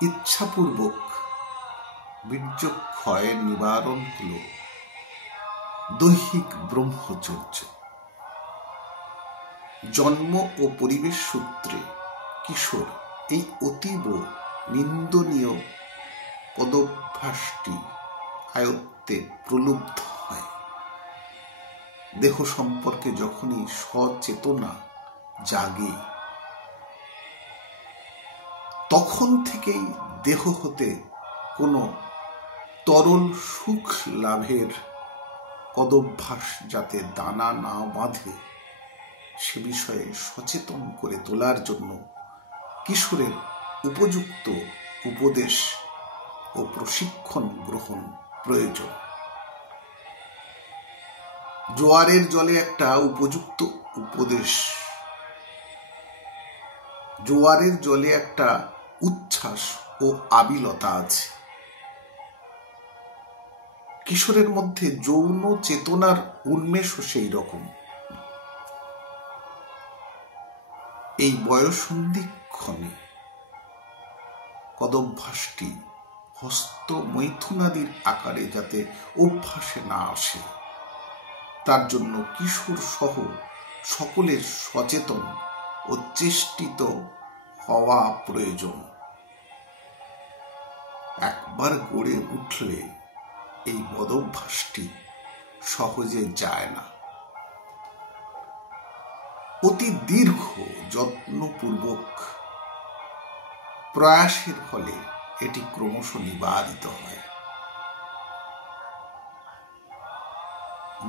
ইচ্ছাপূর্বক বীর্যক্ষয়ের নিবারণ হল দৈহিক ব্রহ্মচর্য। জন্ম ও পরিবেশ সূত্রে কিশোর এই অতীব নিন্দনীয় পদভ্যাসটি আয়ত্তে প্রলুব্ধ হয়। দেহ সম্পর্কে যখনই সচেতনা জাগে, তখন থেকেই দেহ হতে কোনো তরল সুখ লাভের পদভ্যাস যাতে দানা না বাঁধে সে বিষয়ে সচেতন করে তোলার জন্য কিশোরের উপযুক্ত উপদেশ ও প্রশিক্ষণ গ্রহণ প্রয়োজন। জোয়ারের জলে একটা উপযুক্ত উপদেশ, জোয়ারের জলে একটা উচ্ছ্বাস ও আবিলতা আছে। কিশোরের মধ্যে যৌন চেতনার উন্মেষও সেই রকম। এই বয়ঃসন্ধিক্ষণে পদভ্যাসটি হস্ত মৈথুনাদির আকারে যাতে অভ্যাসে না আসে, তার জন্য কিশোর সহ সকলের সচেতন ও চেষ্টিত হওয়া প্রয়োজন। একবার গড়ে উঠলে এই পদভ্যাসটি সহজে যায় না। অতি দীর্ঘ যত্নপূর্বক প্রয়াসের ফলে এটি ক্রমশ নিবারিত হয়।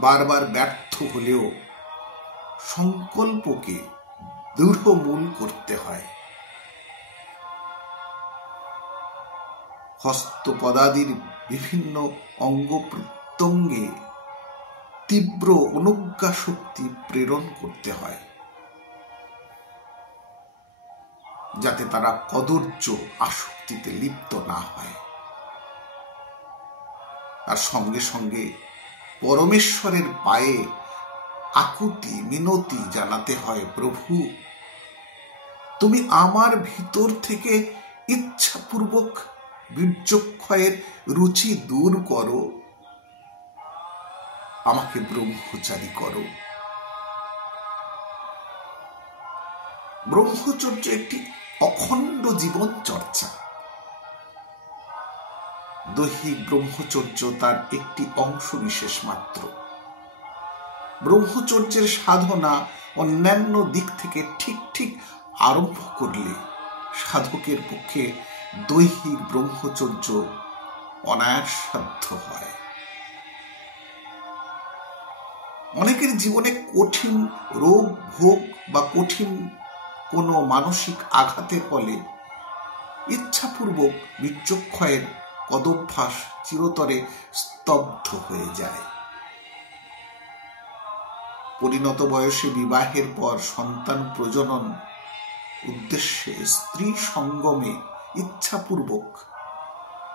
বারবার ব্যর্থ হলেও সংকল্পকে দৃঢ়মূল করতে হয়। হস্তপদাদির বিভিন্ন অঙ্গ প্রত্যঙ্গে তীব্র অনুজ্ঞা শক্তি প্রেরণ করতে হয়, যাতে তারা কদর্য আসক্তিতে লিপ্ত না হয়। আর সঙ্গে সঙ্গে পরমেশ্বরের পায়ে আকুতি মিনতি জানাতে হয়, প্রভু তুমি আমার ভিতর থেকে ইচ্ছাপূর্বক বীর্যক্ষয়ের রুচি দূর করো, আমাকে ব্রহ্মচারী করো। ব্রহ্মচর্য একটি অখণ্ড জীবন চর্চা। দৈহিক ব্রহ্মচর্য তার একটি অংশ বিশেষ মাত্র। ব্রহ্মচর্যের সাধনা অন্যান্য দিক থেকে ঠিক ঠিক আরম্ভ করলে সাধকের পক্ষে দৈহিক ব্রহ্মচর্য অনায়াসসাধ্য হয়। অনেকের জীবনে কঠিন রোগ ভোগ বা কঠিন কোনো মানসিক আঘাতের ফলে ইচ্ছাপূর্বক বীর্যক্ষয়ের পদভ্যাস চিরতরে স্তব্ধ হয়ে যায়। পরিণত বয়সে বিবাহের পর সন্তান প্রজনন উদ্দেশ্যে স্ত্রী সঙ্গমে ইচ্ছাপূর্বক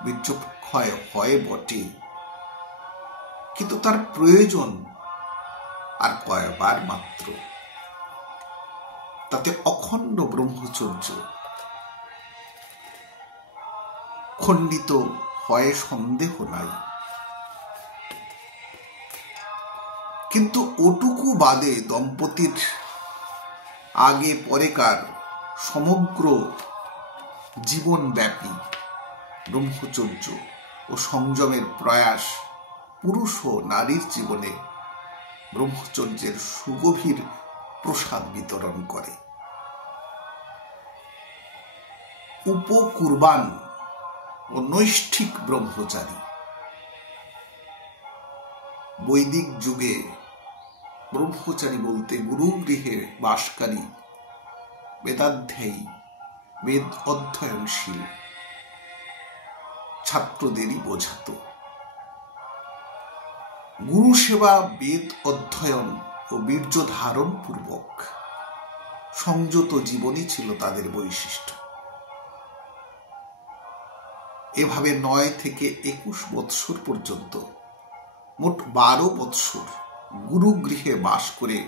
বীর্যক্ষয় হয় বটে, কিন্তু তার প্রয়োজন আর কয়বার মাত্র। তাতে অখণ্ড ব্রহ্মচর্য খণ্ডিত হয় সন্দেহ নাই। কিন্তু ওটুকু বাদে দম্পতির আগে পরেকার সমগ্র জীবনব্যাপী ব্রহ্মচর্য ও সংযমের প্রয়াস পুরুষ ও নারীর জীবনে ব্রহ্মচর্যের সুগভীর প্রসাদ বিতরণ করে। উপকুরবান ও নৈষ্ঠিক ব্রহ্মচারী। বৈদিক যুগে ব্রহ্মচারী বলতে গুরুগৃহে বাসকারী, বেদাধ্যায়ী, বেদ অধ্যয়নশীল ছাত্রদেরই বোঝাতো। গুরু সেবা, বেদ অধ্যয়ন ও বীর্য ধারণ পূর্বক সংযত জীবনই ছিল তাদের বৈশিষ্ট্য। এভাবে 9 থেকে 21 বৎসর পর্যন্ত মোট 12 বৎসর গুরুগৃহে বাস করে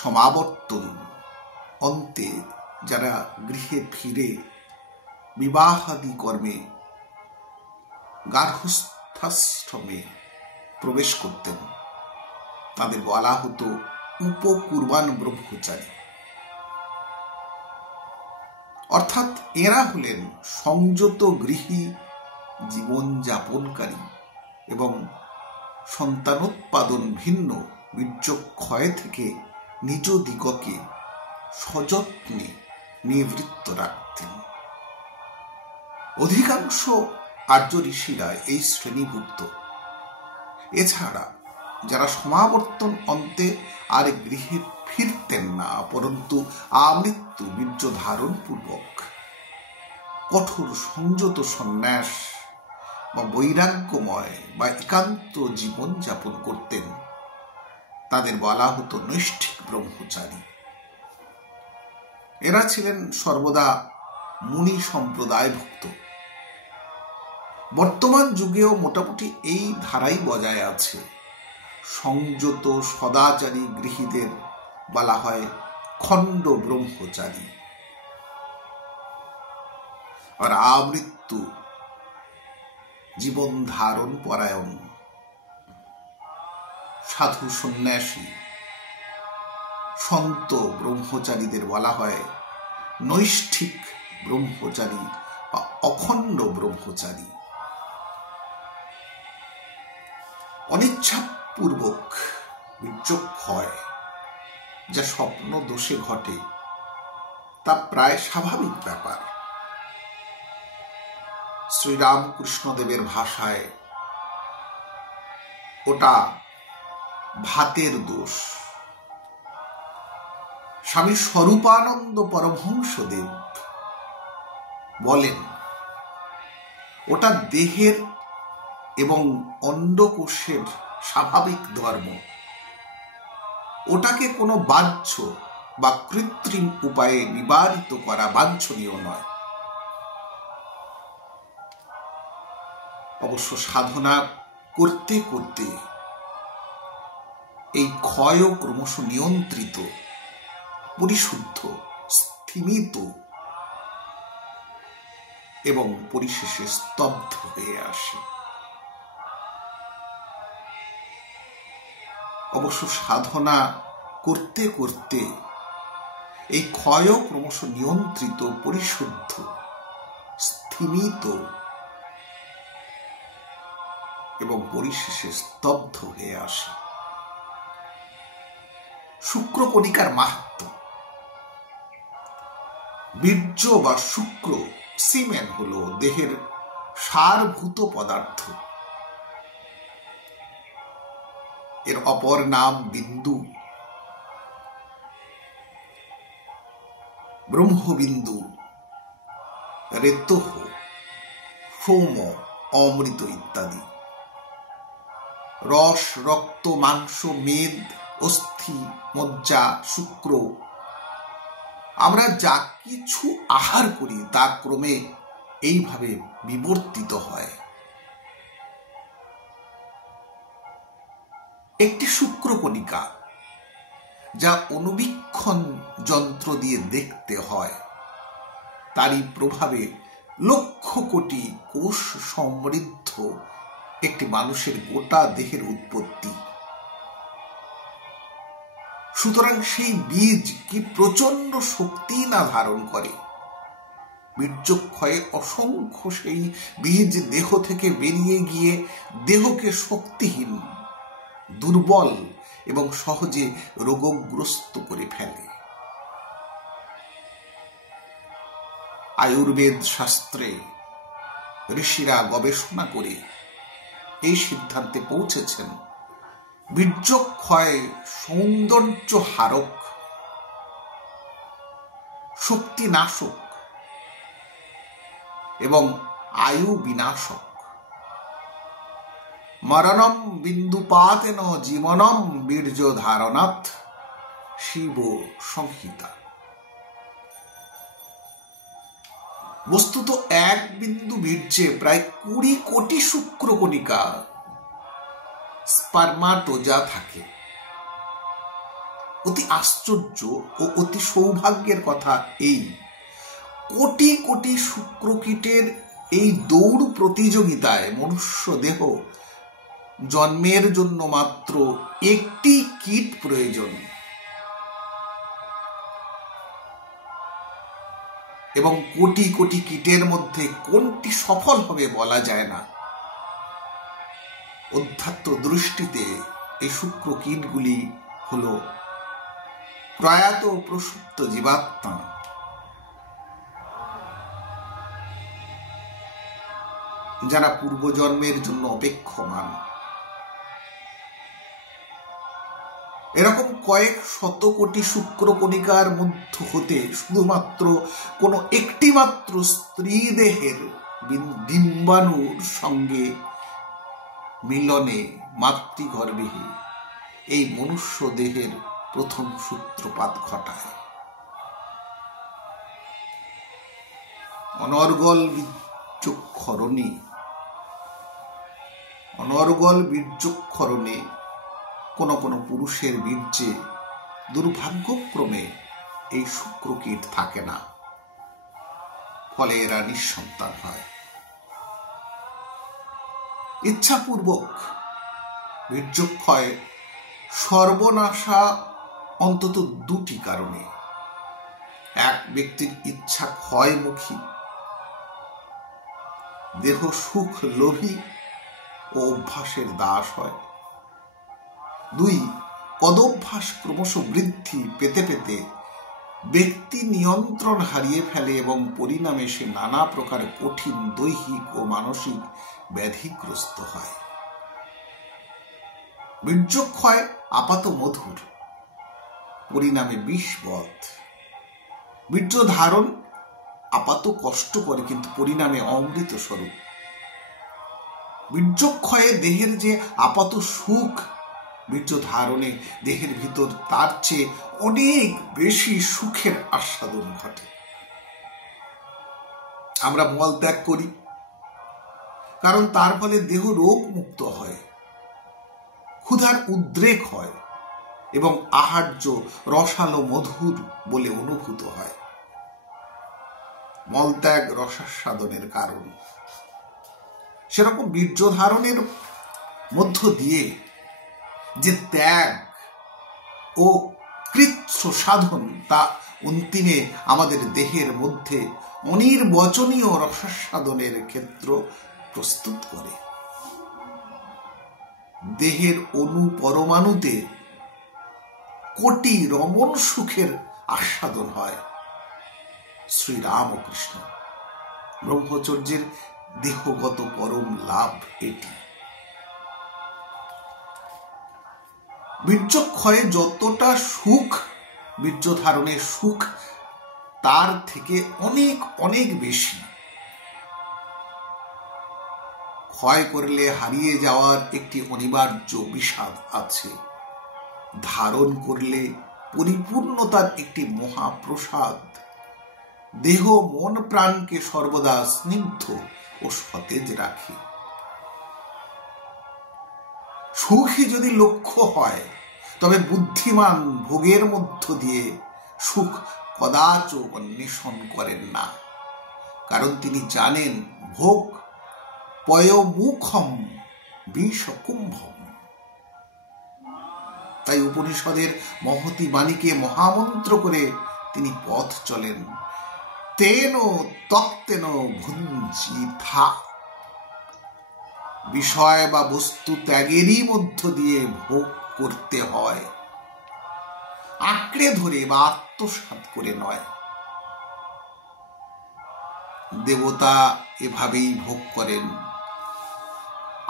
সমাবর্তন অন্তে যারা গৃহে ফিরে বিবাহাদি কর্মে গার্হস্থ্যাশ্রমে প্রবেশ করতেন তাদের বলা হতো উপকুরবান ব্রহ্মচারী। অর্থাৎ এরা হলেন সংযত গৃহী জীবনযাপনকারী এবং সন্তানোৎপাদন ভিন্ন বীর্যক্ষয় থেকে নিজ দিগকে সযত্নে নিবৃত্ত রাখতেন। অধিকাংশ আর্য ঋষিরা এই শ্রেণীভুক্ত। এছাড়া যারা সমাবর্তন অন্তে আর গৃহে ফিরতেন না, পরন্তু আমৃত্যু বীর্য ধারণ পূর্বক কঠোর সংযত সন্ন্যাস বা বৈরাগ্যময় বা একান্ত জীবন যাপন করতেন, তাদের বলা হতো নৈষ্ঠিক ব্রহ্মচারী। এরা ছিলেন সর্বদা মুনি সম্প্রদায়ভুক্ত। বর্তমান যুগেও মোটামুটি এই ধারাই বজায় আছে। সংযত সদাচারী গৃহীদের বলা হয় খণ্ড ব্রহ্মচারী, আর আমৃত্যু জীবন ধারণ পরায়ণ সাধু সন্ন্যাসী সন্ত ব্রহ্মচারীদের বলা হয় নৈষ্ঠিক ব্রহ্মচারী বা অখণ্ড ব্রহ্মচারী। অনিচ্ছাপূর্বক বীর্যক্ষয় যা স্বপ্ন দোষে ঘটে তা প্রায় স্বাভাবিক ব্যাপার। শ্রীরামকৃষ্ণদেবের ভাষায় ওটা ভাতের দোষ। স্বামী স্বরূপানন্দ পরমহংসদেব বলেন ওটা দেহের এবং অন্ডকোষের স্বাভাবিক ধর্ম। ওটাকে কোনো বাহ্য বা কৃত্রিম উপায়ে নিবারিত করা বাঞ্ছনীয় নয়। অবশ্য সাধনা করতে করতে এই ক্ষয় ক্রমশ নিয়ন্ত্রিত, পরিশুদ্ধ, স্থিমিত এবং পরিশেষে স্তব্ধ হয়ে আসে। অবশ্য সাধনা করতে করতে এই ক্ষয় ক্রমশ নিয়ন্ত্রিত, পরিশুদ্ধ, স্থিমিত এবং পরিশেষে স্তব্ধ হয়ে আসে। শুক্রকণিকার মাহাত্ম্য। বীর্য বা শুক্র, সিমেন হল দেহের সারভূত পদার্থ। এর অপর নাম বিন্দু, ব্রহ্মবিন্দু, রেতহ, সোম, অমৃত ইত্যাদি। রস, রক্ত, মাংস, মেদ, অস্থি, মজ্জা, শুক্র, আমরা যা কিছু আহার করি তা ক্রমে এইভাবে বিবর্তিত হয়। একটি শুক্রকণিকা যা অনুবীক্ষণ যন্ত্র দিয়ে দেখতে হয়, তারই প্রভাবে লক্ষ কোটি কোষ সমৃদ্ধ একটি মানুষের গোটা দেহের উৎপত্তি। সুতরাং সেই বীজ কি প্রচন্ড শক্তি না ধারণ করে। বীর্যক্ষয়ে অসংখ্য সেই বীজ দেহ থেকে বেরিয়ে গিয়ে দেহকে শক্তিহীন, দুর্বল এবং সহজে রোগগ্রস্ত করে ফেলে। আয়ুর্বেদ শাস্ত্রে ঋষিরা গবেষণা করে এই সিদ্ধান্তে পৌঁছেছেন বীর্যক্ষয় সৌন্দর্য হারক, শক্তিনাশক এবং আয়ু বিনাশক। মরণম বিন্দুপাতেন জীবনম বীর্য ধারণাৎ শিব সংহিতা। বস্তুত এক বিন্দু বীর্যে প্রায় 20 কোটি শুক্রকণিকা স্পার্মাটোজা থাকে। অতি আশ্চর্য ও অতি সৌভাগ্যের কথা এই, কোটি কোটি শুক্রকীটের এই দৌড় প্রতিযোগিতায় মনুষ্য দেহ জন্মের জন্য মাত্র একটি কীট প্রয়োজন, এবং কোটি কোটি কীটের মধ্যে কোনটি সফল হবে বলা যায় না। অধ্যাত্ম দৃষ্টিতে এই শুক্র কীটগুলি হল প্রয়াত প্রসুপ্ত জীবাত্মা, যারা পূর্বজন্মের জন্য অপেক্ষমান। এরকম কয়েক শত কোটি শুক্রকণিকার মধ্য হতে শুধুমাত্র কোনো একটি মাত্র স্ত্রী দেহের ডিম্বাণুর সঙ্গে মিলনে মাতৃগর্ভে এই মনুষ্য দেহের প্রথম সূত্রপাত ঘটায়। অনর্গল বীর্যক্ষরণে কোন কোন পুরুষের বীর্যে দুর্ভাগ্যক্রমে এই শুক্রকীট থাকে না, ফলে এরা নিঃসন্তান হয়। ইচ্ছাপূর্বক বীর্যক্ষয় সর্বনাশা অন্তত দুটি কারণে। এক, ব্যক্তির ইচ্ছা ক্ষয়মুখী, দেহ সুখ লোভী ও অভ্যাসের দাস হয়। দুই, পদভ্যাস ক্রমশ বৃদ্ধি পেতে পেতে ব্যক্তি নিয়ন্ত্রণ হারিয়ে ফেলে এবং পরিণামে সে নানা প্রকার কঠিন দৈহিক ও মানসিক ব্যাধিগ্রস্ত হয়। বীর্যক্ষয় আপাত মধুর, পরিণামে বিষবৎ। বীর্য ধারণ আপাত কষ্ট করে, কিন্তু পরিণামে অমৃত স্বরূপ। বীর্যক্ষয়ে দেহের যে আপাত সুখ, বীর্য ধারণে দেহের ভিতর তার চেয়ে অনেক বেশি সুখের আস্বাদন ঘটে। আমরা মল ত্যাগ করি কারণ তার ফলে দেহ রোগ মুক্ত হয়, ক্ষুধার উদ্রেক হয় এবং আহার্য রসালো মধুর বলে অনুভূত হয়। মলত্যাগ রসাস্বাদনের কারণ। সেরকম বীর্য ধারণের মধ্য দিয়ে যে ত্যাগ ও কৃচ্ছ সাধন, তা অন্তিমে আমাদের দেহের মধ্যে অনির্বচনীয় রসাস্বাদনের ক্ষেত্র প্রস্তুত করে। দেহের অণু পরমাণুতে কোটি রমণ সুখের আস্বাদন হয়। শ্রীরামকৃষ্ণ ব্রহ্মচর্যের দেহগত পরম লাভ এটি। বীর্যক্ষয়ে যতটা সুখ বীর্য ধারণের সুখ তার থেকে অনেক অনেক বেশি। ক্ষয় করলে হারিয়ে যাওয়ার একটি অনিবার্য বিষাদ আছে, ধারণ করলে পরিপূর্ণতার একটি মহাপ্রসাদ দেহ মন প্রাণকে সর্বদা স্নিগ্ধ ও সতেজ রাখে। সুখই যদি লক্ষ্য হয়, তবে বুদ্ধিমান ভোগের মধ্য দিয়ে সুখ কদাচ অন্বেষণ করেন না, কারণ তিনি জানেন ভোগ পয়মুখম বিষকুম্ভম। তাই উপনিষদের মহতি বাণীকে মহামন্ত্র করে তিনি পথ চলেন। তেন তত্তেন ভুঞ্জিথা। বিষয় বা বস্তু ত্যাগেরই মধ্য দিয়ে ভোগ করতে হয়, আঁকড়ে ধরে বা আত্মসাৎ করে নয়। দেবতা এভাবেই ভোগ করেন।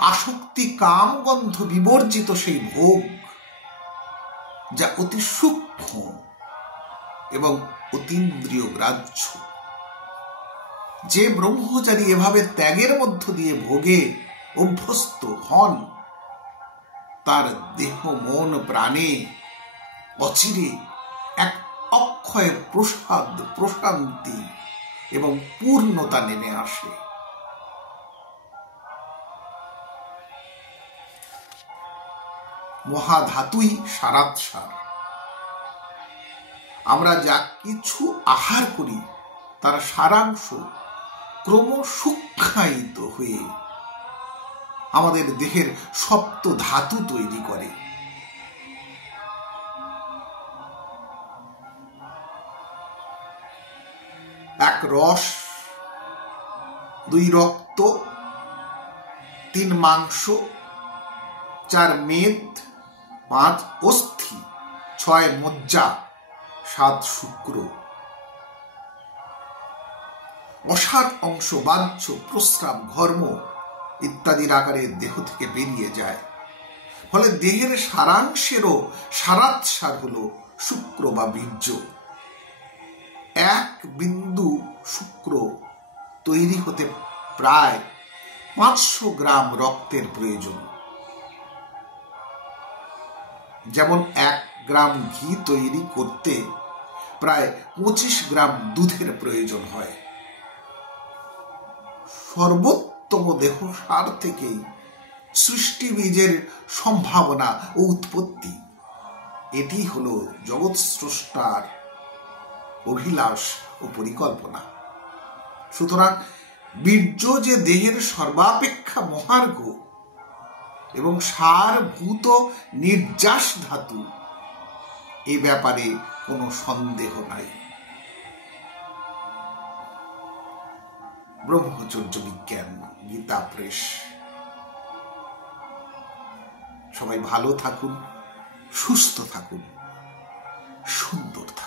আসক্তি কাম গন্ধ বিবর্জিত সেই ভোগ, যা অতি সূক্ষ্ম এবং অতীন্দ্রিয় গ্রাহ্য। যে ব্রহ্মচারী এভাবে ত্যাগের মধ্য দিয়ে ভোগে অভ্যস্ত হন, তার দেহ মন প্রাণে অচিরে এক অক্ষয় প্রসাদ, প্রশান্তি এবং পূর্ণতা নেমে আসে। মহাধাতুই সারাৎসার। আমরা যা কিছু আহার করি তার সারাংশ ক্রমসূক্ষ্মায়িত হয়ে আমাদের দেহের সপ্ত ধাতু তৈরি করে। এক রস, 2 রক্ত, 3 মাংস, 4 মেদ, 5 অস্থি, 6 মজ্জা, 7 শুক্র। অসার অংশ বাহ্য, প্রস্রাব, ঘর্ম ইত্যাদির আকারে দেহ থেকে বেরিয়ে যায়। ফলে দেহের সারাংশেরও সারাৎসার হলো শুক্র বা বীর্য। 1 বিন্দু শুক্র তৈরি হতে প্রায় 500 গ্রাম রক্তের প্রয়োজন। যেমন 1 গ্রাম ঘি তৈরি করতে প্রায় 25 গ্রাম দুধের প্রয়োজন হয়। সর্বোত্তম দেহসার থেকেই সৃষ্টি বীজের সম্ভাবনা ও উৎপত্তি। এটি হলো জগৎ স্রষ্টার অভিলাষ ও পরিকল্পনা। সুতরাং বীর্য যে দেহের সর্বাপেক্ষা মহার্ঘ এবং সারভূত নির্যাস ধাতু, এ ব্যাপারে কোনো সন্দেহ নাই। ব্রহ্মচর্য বিজ্ঞান, গীতা প্রেস। সবাই ভালো থাকুন, সুস্থ থাকুন, সুন্দর থাকুন।